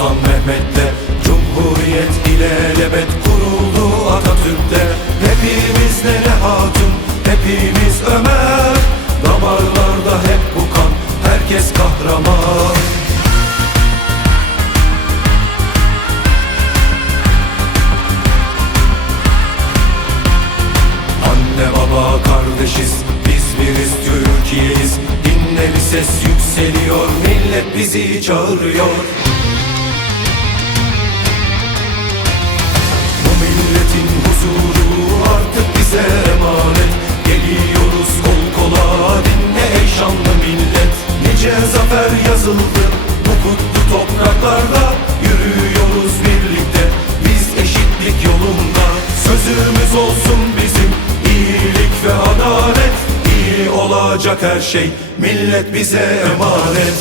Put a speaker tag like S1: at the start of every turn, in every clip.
S1: Sultan Mehmet'te Cumhuriyet ile lebet kuruldu Atatürk'te. Hepimiz Nene Hatun, hepimiz Ömer. Damarlarda hep bu kan, herkes kahraman. Anne baba kardeşiz, biz biriz Türkiye'yiz. Dinle bir ses yükseliyor, millet bizi çağırıyor. Olacak her şey. Millet bize emanet.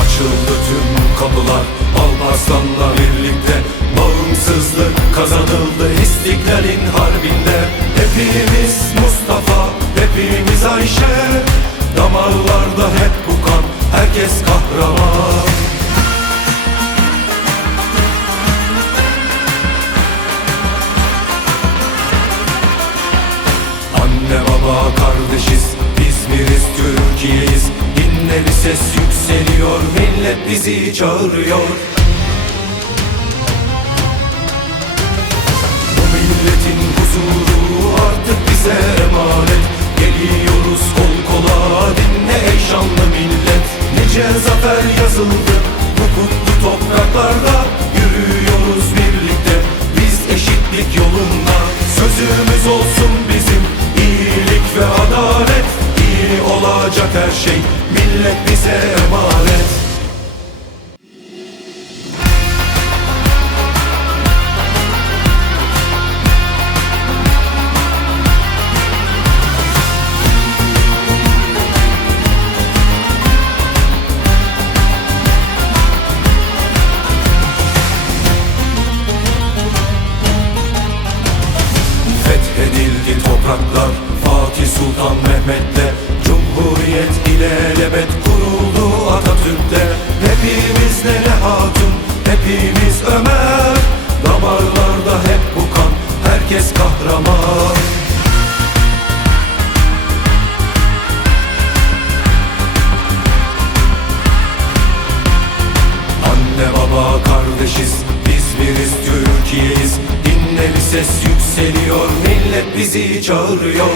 S1: Açıldı tüm kapılar Alparslan'la birlikte Bağımsızlık kazanıldı İstiklalin harbinde Hepimiz Mustafa, hepimiz Ayşe. Damarlarda hep bu kan, herkes kahraman. Anne baba kardeşiz Biz biriz Türkiye'yiz. Dinle bir ses yükseliyor Millet bizi çağırıyor huzuru artık bize emanet. Geliyoruz kol kola dinle ey şanlı millet. Nice zafer yazıldı bu kutlu topraklarda. Yürüyoruz birlikte biz eşitlik yolunda. Sözümüz olsun bizim iyilik ve adalet. İyi olacak her şey millet bize emanet kardeşiz Biz biriz Türkiye'yiz. Dinle bir ses yükseliyor Millet bizi çağırıyor.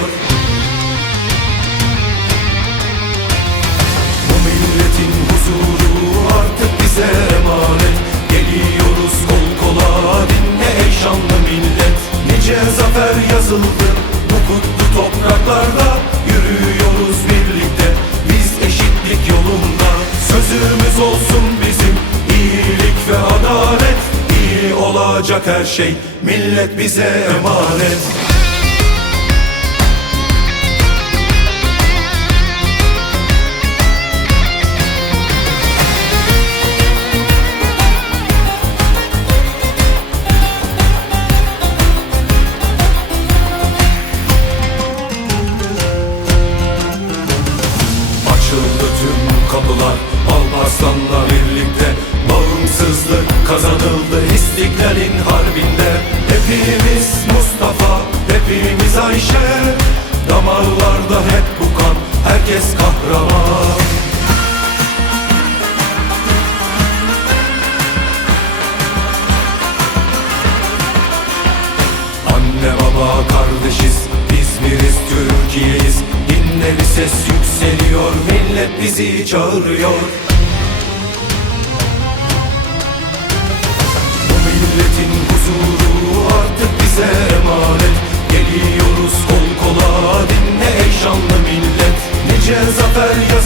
S1: Bu milletin huzuru artık bize emanet olacak her şey. Millet bize emanet. Açıldı tüm kapılar Alparslan'la birlikte kazanıldı İstiklalin harbinde. Hepimiz Mustafa, hepimiz Ayşe. Damarlarda hep bu kan, herkes kahraman. Anne baba kardeşiz Biz biriz Türkiye'yiz. Dinle bir ses yükseliyor Millet bizi çağırıyor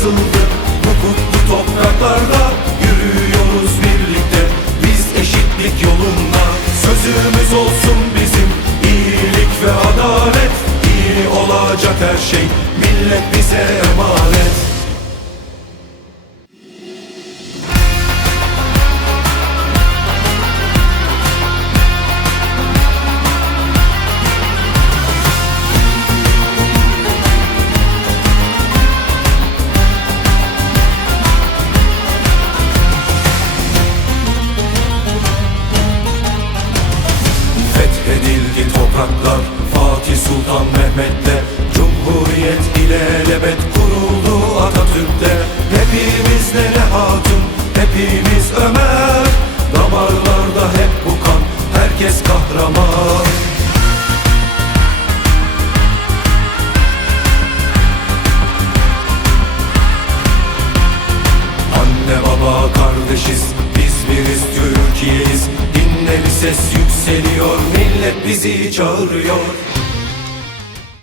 S1: yazıldı bu kutlu topraklarda Yürüyoruz birlikte. Biz eşitlik yolunda Sözümüz olsun bizim. İyilik ve adalet İyi olacak her şey. Millet bize emanet topraklar Fatih Sultan Mehmet'te. Cumhuriyet ilelebet kuruldu Atatürk'te. Hepimiz Nene Hatun Hepimiz Ömer. Damarlarda hep bu kan Herkes kahraman. Anne baba kardeşiz Biz biriz Türkiye'yiz Bir ses yükseliyor. Millet bizi çağırıyor